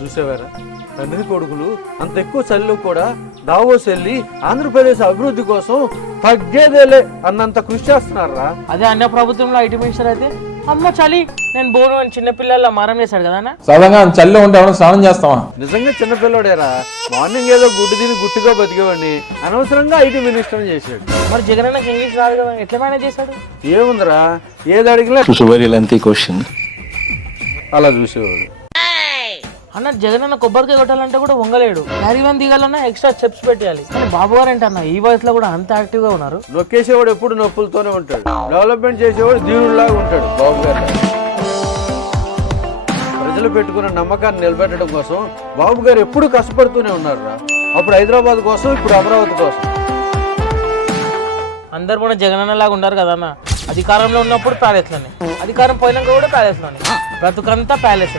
చూసేవారా తండ్రి కొడుకులు అంత ఎక్కువ చలిలో కూడా దావోస్ వెళ్ళి ఆంధ్రప్రదేశ్ అభివృద్ధి కోసం తగ్గేదేలే అన్నంత కృషి చేస్తున్నారా. అదే అన్న ప్రభుత్వంలో ఐటీ మినిస్టర్ అయితే అమ్మ చలి నేను బోను అని చిన్నపిల్లల మారం చేశాడు కదా అన్న. సడన్గా చలిలో ఉంటే ఎవరైనా స్నానం చేస్తావా? నిజంగా చిన్నపిల్లడేరా. మార్నింగ్ ఏదో గుడ్డు తిని గుట్టుగా బతికేవాడిని అనవసరంగా ఐటీ మినిస్టర్ చేశాడు. మరి జగన్ అన్నకి ఇంగ్లీష్ రాదు కదా, ఎట్లా మేనేజ్ చేశాడు? ఏముందిరా ఏది అడిగినా వెరీ లెంతీ క్వశ్చన్. అలా చూసేవాడు. అన్న జగన్ అన్న కొబ్బరికాయ కొట్టాలంటే కూడా వంగలేడు. క్యారీవన్ దిగాలన్నా ఎక్స్ట్రా స్టెప్స్ పెట్టాలి. కానీ బాబు గారు ఏంటి అన్న ఈ వయసులో కూడా అంత యాక్టివ్ గా ఉన్నారు. నొక్కేసేవాడు ఎప్పుడు నొప్పులతోనే ఉంటాడు, డెవలప్మెంట్ చేసేవాడు దీవుడిలాగా ఉంటాడు బాబు గారు. ప్రజలు పెట్టుకున్న నమ్మకాన్ని నిలబెట్టడం కోసం బాబు గారు ఎప్పుడు కష్టపడుతూనే ఉన్నారు రా. అప్పుడు హైదరాబాద్ కోసం, ఇప్పుడు అమరావతి కోసం. అందరు కూడా జగన్ అన్న లాగా ఉన్నారు కదా అన్న. అధికారంలో ఉన్నప్పుడు ప్యాలెస్ లోనే, అధికారం పోయినాక కూడా ప్యాలెస్ లోనే, బ్రతుకంతా ప్యాలెస్.